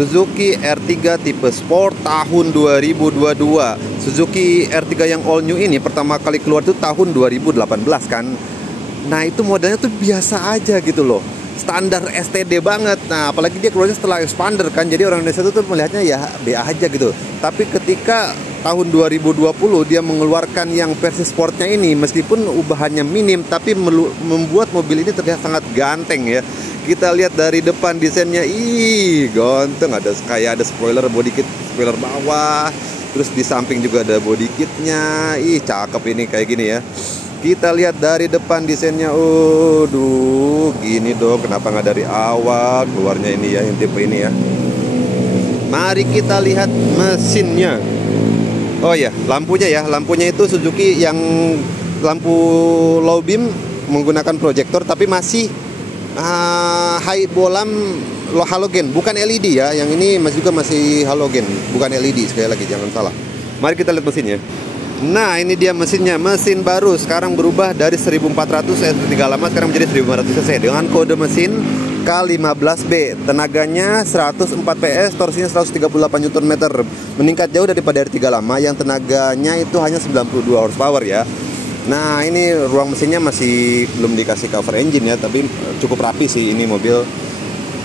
Suzuki R3 tipe Sport tahun 2022. Suzuki R3 yang all new ini pertama kali keluar itu tahun 2018 kan. Nah itu modelnya tuh biasa aja gitu loh, standar STD banget. Nah apalagi dia keluarnya setelah expander kan, jadi orang Indonesia tuh melihatnya ya B aja gitu. Tapi ketika tahun 2020 dia mengeluarkan yang versi sportnya ini, meskipun ubahannya minim tapi membuat mobil ini terlihat sangat ganteng ya. Kita lihat dari depan desainnya, ih ganteng, ada kayak ada spoiler body kit, spoiler bawah, terus di samping juga ada body kitnya. Ih cakep ini kayak gini ya. Kita lihat dari depan desainnya, aduh gini dong, kenapa nggak dari awal keluarnya ini ya, yang tipe ini ya. Mari kita lihat mesinnya. Oh ya, lampunya ya, lampunya itu Suzuki yang lampu low beam menggunakan proyektor, tapi masih high bolam halogen, bukan LED ya. Yang ini juga masih halogen, bukan LED, sekali lagi jangan salah. Mari kita lihat mesinnya. Nah ini dia mesinnya, mesin baru sekarang berubah dari 1400 cc lama sekarang menjadi 1500 cc dengan kode mesin K15B. Tenaganya 104 PS, torsinya 138 Nm, meningkat jauh daripada R3 lama yang tenaganya itu hanya 92 horsepower ya. Nah ini ruang mesinnya masih belum dikasih cover engine ya, tapi cukup rapi sih ini mobil.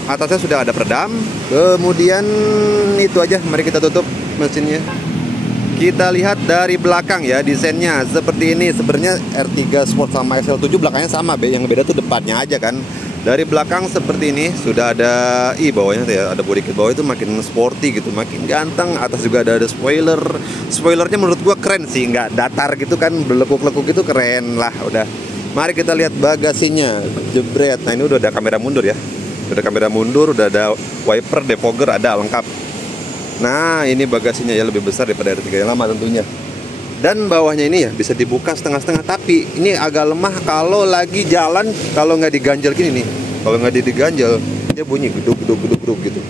Atasnya sudah ada peredam. Kemudian itu aja, mari kita tutup mesinnya. Kita lihat dari belakang ya, desainnya seperti ini. Sebenarnya R3 Sport sama XL7 belakangnya sama, yang beda tuh depannya aja kan. Dari belakang seperti ini sudah ada, bawahnya tuh ya, ada body kit bawah itu makin sporty gitu, makin ganteng. Atas juga ada spoiler. Spoilernya menurut gua keren sih, nggak datar gitu kan, berlekuk-lekuk gitu, keren lah udah. Mari kita lihat bagasinya, jebret. Nah ini udah ada kamera mundur ya, udah ada kamera mundur, udah ada wiper, defogger, ada lengkap. Nah ini bagasinya ya, lebih besar daripada R3 yang lama tentunya. Dan bawahnya ini ya bisa dibuka setengah-setengah, tapi ini agak lemah kalau lagi jalan, kalau nggak diganjel gini nih. Kalau nggak diganjel dia bunyi geduk gitu.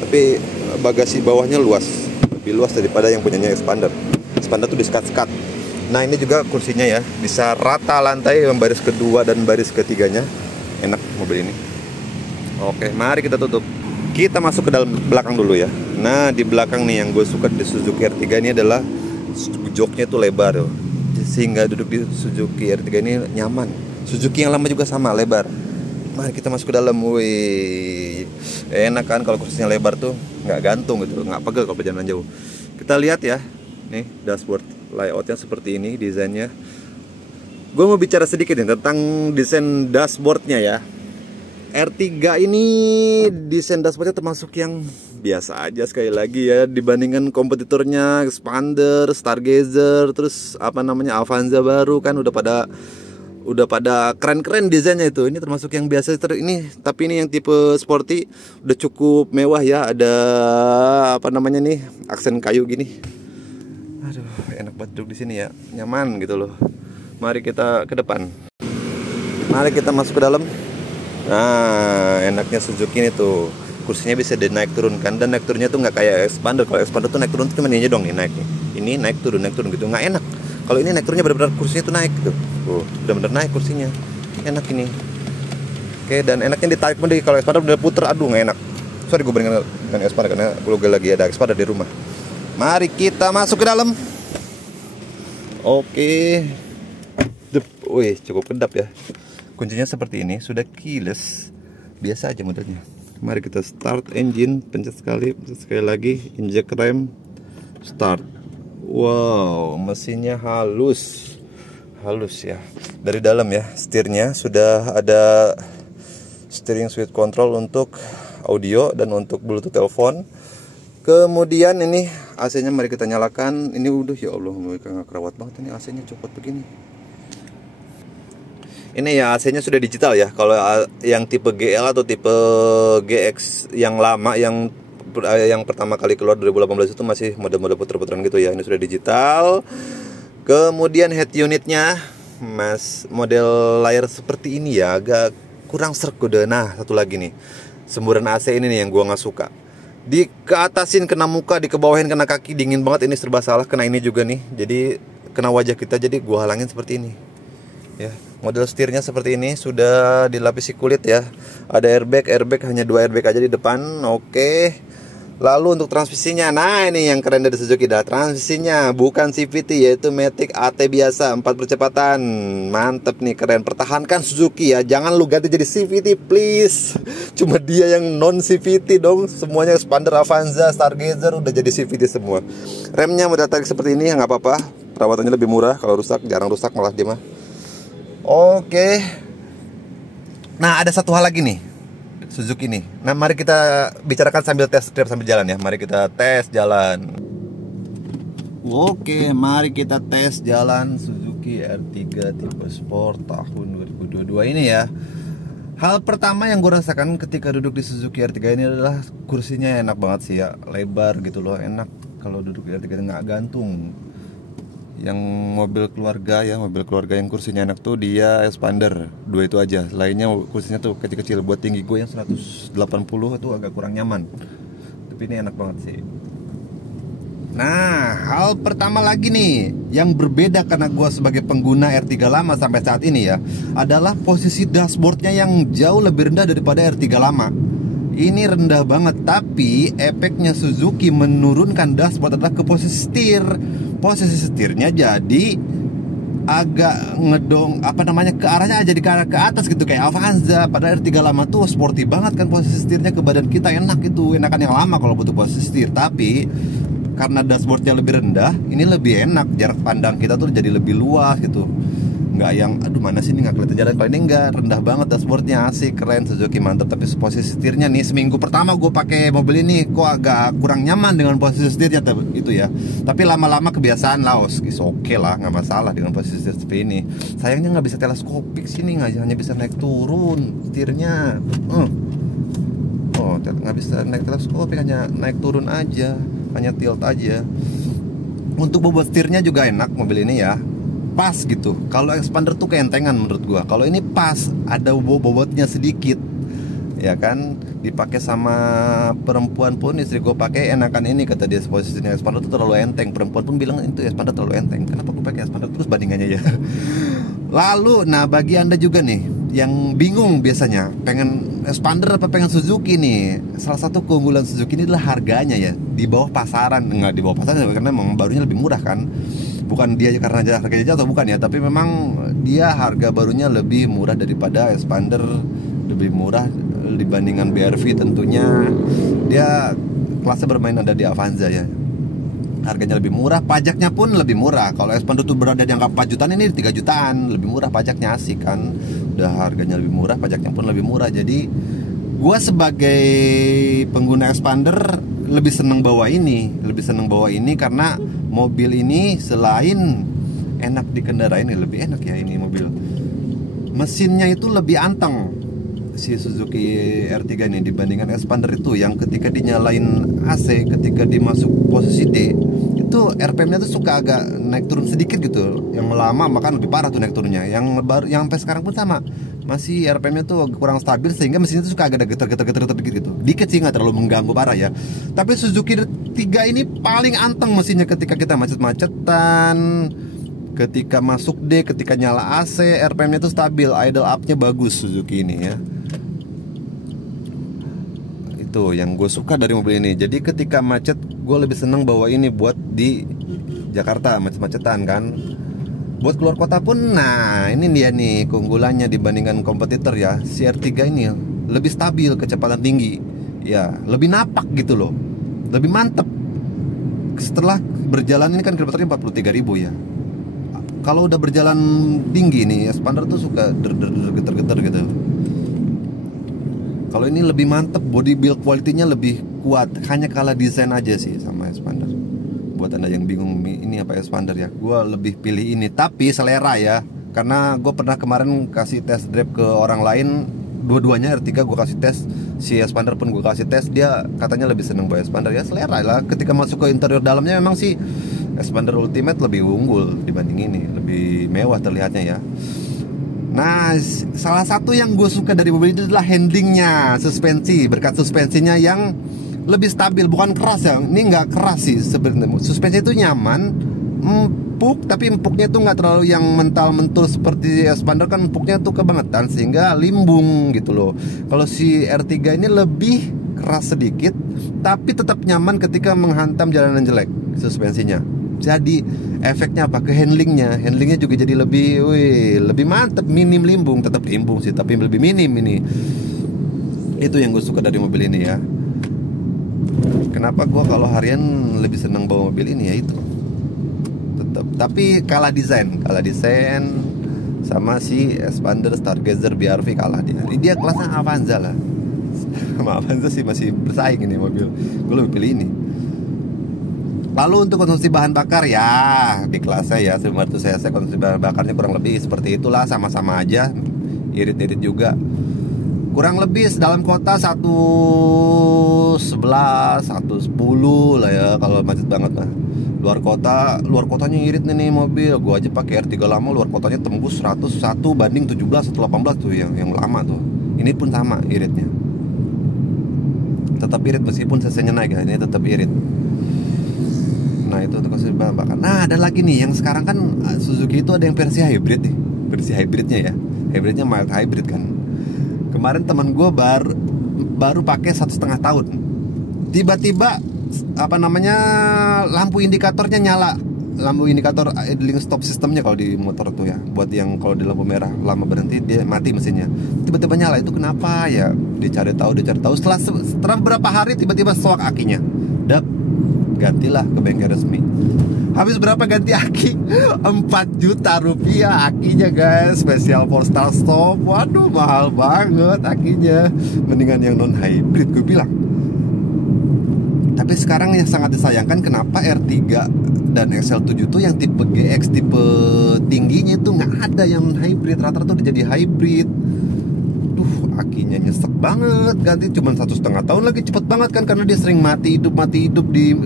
Tapi bagasi bawahnya luas, lebih luas daripada yang punyanya expander. Expander tuh disekat-sekat. Nah ini juga kursinya ya, bisa rata lantai yang baris kedua dan baris ketiganya. Enak mobil ini. Oke, mari kita tutup. Kita masuk ke dalam belakang dulu ya. Nah di belakang nih yang gue suka di Suzuki R3 ini adalah joknya tuh lebar loh, sehingga duduk di Suzuki R3 ini nyaman. Suzuki yang lama juga sama, lebar. Mari kita masuk ke dalam. Wih, enak kan kalau kursinya lebar tuh, nggak gantung gitu, nggak pegel kalau perjalanan jauh. Kita lihat ya, nih dashboard layoutnya seperti ini desainnya. Gue mau bicara sedikit nih tentang desain dashboardnya ya. R3 ini desain dashboardnya termasuk yang biasa aja sekali lagi ya, dibandingkan kompetitornya Expander, Stargazer, terus apa namanya Avanza baru kan udah pada keren-keren desainnya itu. Ini termasuk yang biasa ini, tapi ini yang tipe sporty udah cukup mewah ya. Ada apa namanya nih, aksen kayu gini. Aduh, enak banget duduk di sini ya, nyaman gitu loh. Mari kita ke depan. Mari kita masuk ke dalam. Nah, enaknya Suzuki ini tuh kursinya bisa dinaik turunkan, dan naik turunnya tuh nggak kayak Expander. Kalau Expander tuh naik turun tuh cuma ini dong nih naik nih. Ini naik turun gitu, nggak enak. Kalau ini naik turunnya benar-benar kursinya tuh naik gitu. Benar-benar naik kursinya. Enak ini. Oke, dan enaknya ditarik mending. Kalau Expander udah puter, aduh nggak enak. Sorry gue bandingkan dengan Expander karena gue lagi ada Expander di rumah. Mari kita masuk ke dalam. Oke. Wih, cukup kedap ya. Kuncinya seperti ini, sudah keyless, biasa aja modelnya. Mari kita start engine, pencet sekali lagi, injek rem, start. Wow, mesinnya halus ya. Dari dalam ya, setirnya sudah ada steering wheel control untuk audio dan untuk Bluetooth telepon. Kemudian ini AC-nya mari kita nyalakan. Ini udah, ya Allah, nggak kerawat banget ini AC-nya, copot begini. Ini ya AC-nya sudah digital ya. Kalau yang tipe GL atau tipe GX yang lama, yang pertama kali keluar 2018 itu masih mode-mode puter-puteran gitu ya. Ini sudah digital. Kemudian head unitnya model layar seperti ini ya, agak kurang serk udah. Nah satu lagi nih, semburan AC ini nih yang gua nggak suka. Di keatasin kena muka, di kebawahin kena kaki, dingin banget. Ini serba salah, kena ini juga nih. Jadi kena wajah kita, jadi gua halangin seperti ini. Ya, model setirnya seperti ini, sudah dilapisi kulit ya. Ada airbag hanya 2 airbag aja di depan. Oke. Lalu untuk transmisinya, nah ini yang keren dari Suzuki dah, transmisinya bukan CVT yaitu Matic AT biasa 4 percepatan. Mantep nih, keren. Pertahankan Suzuki ya, jangan lu ganti jadi CVT please. Cuma dia yang non CVT dong. Semuanya Expander, Avanza, Stargazer udah jadi CVT semua. Remnya udah tarik seperti ini ya, nggak apa-apa. Perawatannya lebih murah, kalau rusak jarang rusak malah dia mah. Oke. Nah ada satu hal lagi nih Suzuki nih. Nah mari kita bicarakan sambil tes drive sambil jalan ya. Mari kita tes jalan. Oke, mari kita tes jalan Suzuki R3 tipe Sport tahun 2022 ini ya. Hal pertama yang gue rasakan ketika duduk di Suzuki R3 ini adalah kursinya enak banget sih ya. Lebar gitu loh, enak kalau duduk di R3 nggak gantung. Yang mobil keluarga ya, mobil keluarga yang kursinya enak tuh dia Expander, 2 itu aja. Lainnya kursinya tuh kecil-kecil. Buat tinggi gue yang 180 itu agak kurang nyaman. Tapi ini enak banget sih. Nah, hal pertama lagi nih yang berbeda karena gue sebagai pengguna R3 lama sampai saat ini ya, adalah posisi dashboardnya yang jauh lebih rendah daripada R3 lama. Ini rendah banget, tapi efeknya Suzuki menurunkan dashboard adalah ke posisi setir. Posisi setirnya jadi agak ngedong, apa namanya, ke arahnya jadi ke atas gitu kayak Avanza. Padahal R3 lama tuh sporty banget kan posisi setirnya ke badan kita, enak gitu, enakan yang lama kalau butuh posisi setir. Tapi karena dashboardnya lebih rendah, ini lebih enak, jarak pandang kita tuh jadi lebih luas gitu. Nggak yang, aduh mana sih ini nggak kelihatan jalan. Kalau ini nggak, rendah banget dashboardnya, asik, keren, Suzuki mantap. Tapi posisi setirnya nih, seminggu pertama gue pakai mobil ini kok agak kurang nyaman dengan posisi setirnya itu ya. Tapi lama-lama kebiasaan lah, oke lah, nggak masalah dengan posisi setir seperti ini. Sayangnya nggak bisa teleskopik sini, nggak, hanya bisa naik turun setirnya. Oh, nggak bisa naik teleskopik, hanya naik turun aja, hanya tilt aja. Untuk bobot setirnya juga enak mobil ini ya, pas gitu. Kalau Expander tuh keentengan menurut gua. Kalau ini pas, ada bobotnya sedikit, ya kan. Dipakai sama perempuan pun, istri gua pakai enakan ini, kata dia posisinya Expander tuh terlalu enteng. Perempuan pun bilang itu Expander terlalu enteng. Kenapa gua pakai Expander terus bandingannya ya? Lalu, nah bagi anda juga nih yang bingung biasanya pengen Expander apa pengen Suzuki nih, salah satu keunggulan Suzuki ini adalah harganya ya, di bawah pasaran. Enggak di bawah pasaran karena memang barunya lebih murah kan. Bukan dia karena harganya jatuh, bukan ya, tapi memang dia harga barunya lebih murah daripada Expander, lebih murah dibandingkan BRV tentunya. Dia kelasnya bermain ada di Avanza ya. Harganya lebih murah, pajaknya pun lebih murah. Kalau Expander tuh berada di angka 4 jutaan, ini 3 jutaan, lebih murah pajaknya, asik kan. Udah harganya lebih murah, pajaknya pun lebih murah. Jadi gua sebagai pengguna Expander lebih seneng bawa ini, karena mobil ini selain enak dikendarain, lebih enak ya ini mobil. Mesinnya itu lebih anteng si Suzuki R3 ini dibandingkan Expander itu, yang ketika dinyalain AC, ketika dimasuk posisi D, itu RPM-nya tuh suka agak naik turun sedikit gitu. Yang lama makan lebih parah tuh naik turunnya. Yang baru, yang sampai sekarang pun sama, masih RPM-nya tuh kurang stabil, sehingga mesinnya tuh suka agak getar-getar gitu. Dikit sih, nggak terlalu mengganggu parah ya. Tapi Suzuki 3 ini paling anteng mesinnya ketika kita macet-macetan, ketika masuk D, ketika nyala AC, RPM-nya tuh stabil, idle up-nya bagus Suzuki ini ya. Itu yang gue suka dari mobil ini. Jadi ketika macet, gue lebih seneng bawa ini buat di Jakarta, macet-macetan kan. Buat keluar kota pun, nah ini dia nih keunggulannya dibandingkan kompetitor ya. Si R3 ini lebih stabil, kecepatan tinggi ya, lebih napak gitu loh, lebih mantep. Setelah berjalan ini kan kilometernya 43.000 ya. Kalau udah berjalan tinggi nih, Expander tuh suka getar-getar gitu. Kalau ini lebih mantep, body build quality-nya lebih kuat. Hanya kalah desain aja sih sama Expander. Buat anda yang bingung ini apa Expander ya, gue lebih pilih ini. Tapi selera ya, karena gue pernah kemarin kasih test drive ke orang lain, dua-duanya R3 gue kasih tes, si Expander pun gue kasih tes. Dia katanya lebih seneng bawa Expander ya, selera lah. Ketika masuk ke interior dalamnya memang sih Expander Ultimate lebih unggul dibanding ini, lebih mewah terlihatnya ya. Nah, salah satu yang gue suka dari mobil ini adalah handlingnya, suspensi. Berkat suspensinya yang lebih stabil, bukan keras ya. Ini nggak keras sih sebenarnya. Suspensi itu nyaman, empuk, tapi empuknya itu nggak terlalu yang mental-mentul seperti Expander kan, empuknya tuh kebangetan sehingga limbung gitu loh. Kalau si R3 ini lebih keras sedikit, tapi tetap nyaman ketika menghantam jalanan jelek suspensinya. Jadi efeknya apa? Ke handlingnya juga jadi lebih mantep, minim limbung, tetap limbung sih tapi lebih minim ini. Itu yang gue suka dari mobil ini ya. Kenapa gue kalau harian lebih senang bawa mobil ini ya itu. Tetap, tapi kalah desain sama si Expander, Stargazer, BRV kalah dia. Dia kelasnya Avanza lah. Sama Avanza sih masih bersaing ini mobil. Gue lebih pilih ini. Lalu untuk konsumsi bahan bakar ya di kelasnya ya 500 cc konsumsi bahan bakarnya kurang lebih seperti itulah, sama-sama aja, irit-irit juga. Kurang lebih dalam kota 111, 110 lah ya kalau macet banget lah. Luar kotanya irit nih mobil. Gua aja pakai R3 lama luar kotanya tembus 101 banding 17 atau 18 tuh yang lama tuh. Ini pun sama iritnya. Tetap irit meskipun cc-nya naik ya, ini tetap irit. Nah itu untuk konsumsi bahan bakar. Nah ada lagi nih yang sekarang kan Suzuki itu ada yang versi hybrid nih. Versi hybridnya ya. Hybridnya mild hybrid kan. Kemarin teman gue baru pakai 1,5 tahun. Tiba-tiba lampu indikatornya nyala. Lampu indikator idling stop sistemnya kalau di motor tuh ya. Buat yang kalau di lampu merah lama berhenti dia mati mesinnya. Tiba-tiba nyala, itu kenapa ya? Dicari tahu. Setelah beberapa hari tiba-tiba soak akinya. Gantilah ke bengkel resmi. Habis berapa ganti aki? 4 juta rupiah akinya guys. Spesial for start stop. Waduh mahal banget akinya. Mendingan yang non hybrid gue bilang. Tapi sekarang yang sangat disayangkan, kenapa R3 dan XL7 tuh yang tipe GX, tipe tingginya itu nggak ada yang hybrid. Rata-rata udah jadi hybrid. Akinya nyesek banget, ganti cuma 1,5 tahun lagi, cepet banget kan karena dia sering mati hidup di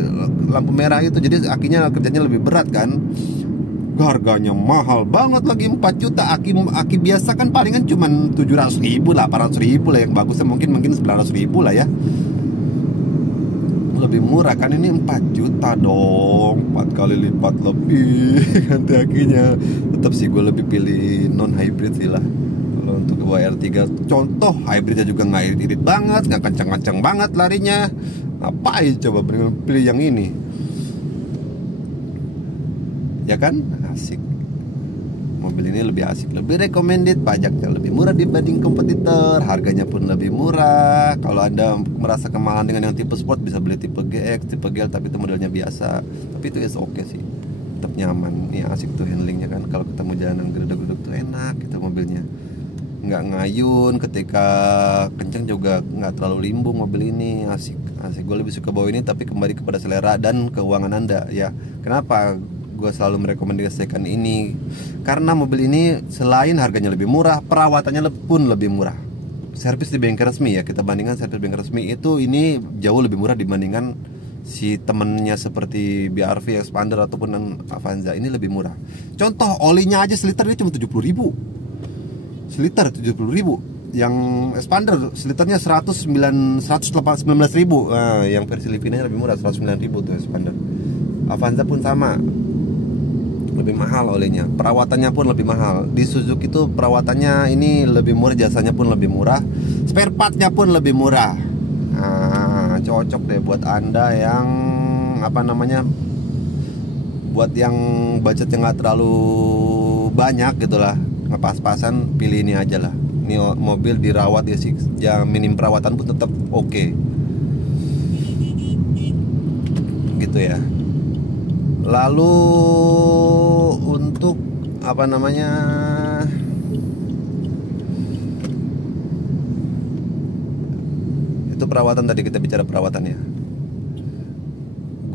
lampu merah itu, jadi akinya kerjanya lebih berat kan. Harganya mahal banget lagi 4 juta. Aki biasa kan palingan cuma 700 ribu, 800 ribu lah, yang bagusnya mungkin 900 ribu lah ya, lebih murah kan. Ini 4 juta dong, 4 kali lipat lebih ganti akinya. Tetap sih gue lebih pilih non hybrid sih lah. Untuk bawa R3 contoh, hybridnya juga nggak irit banget, nggak kencang-kencang banget larinya. Ngapain coba pilih yang ini? Ya kan, asik. Mobil ini lebih asik, lebih recommended, pajaknya lebih murah dibanding kompetitor, harganya pun lebih murah. Kalau Anda merasa kemahalan dengan yang tipe sport, bisa beli tipe GX, tipe GL, tapi itu modelnya biasa. Tapi itu is oke sih, tetap nyaman. Ini asik tuh handlingnya kan, kalau ketemu jalanan gedek-gedek tuh enak gitu mobilnya. Nggak ngayun, ketika kenceng juga nggak terlalu limbung mobil ini. Asik. Gue lebih suka bawa ini, tapi kembali kepada selera dan keuangan Anda ya. Kenapa gue selalu merekomendasikan ini? Karena mobil ini selain harganya lebih murah, perawatannya pun lebih murah. Servis di bengkel resmi ya, kita bandingkan servis bengkel resmi itu, ini jauh lebih murah dibandingkan si temennya seperti BRV, Expander ataupun Avanza. Ini lebih murah. Contoh, olinya aja seliter ini cuma 70 ribu. Seliter 70 ribu. Yang Expander seliternya 19 ribu. Nah, yang versi Livinanya lebih murah, 109 ribu tuh Expander. Avanza pun sama, lebih mahal olinya. Perawatannya pun lebih mahal. Di Suzuki itu perawatannya ini lebih murah, jasanya pun lebih murah, spare partnya pun lebih murah. Nah, cocok deh buat Anda yang buat yang budgetnya nggak terlalu banyak gitulah, ngepas-pasan, pilih ini aja lah. Ini mobil dirawat ya sih, yang minim perawatan pun tetap oke. Gitu ya. Lalu untuk itu perawatan, tadi kita bicara perawatan ya.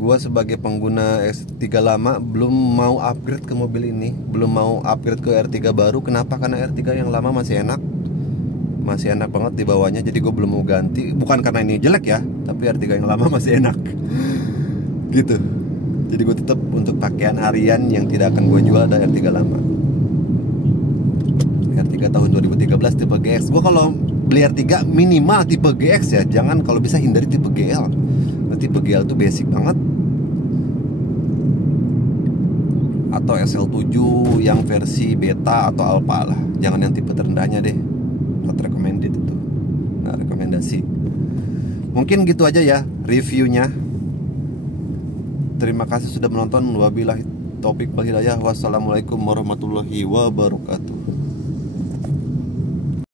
Gua sebagai pengguna S3 lama belum mau upgrade ke mobil ini, belum mau upgrade ke R3 baru. Kenapa? Karena R3 yang lama masih enak banget di bawahnya. Jadi gue belum mau ganti, bukan karena ini jelek ya, tapi R3 yang lama masih enak gitu. Jadi gue tetap untuk pakaian harian yang tidak akan gue jual ada R3 lama. R3 tahun 2013 tipe GX. Gue kalau beli R3 minimal tipe GX ya, jangan, kalau bisa hindari tipe GL. Tipe GL tuh basic banget. Atau SL7 yang versi beta atau alpha lah, jangan yang tipe terendahnya deh. Not recommended itu, nah rekomendasi. Mungkin gitu aja ya reviewnya. Terima kasih sudah menonton. Wabillahi taufik wal hidayah. Wassalamualaikum warahmatullahi wabarakatuh.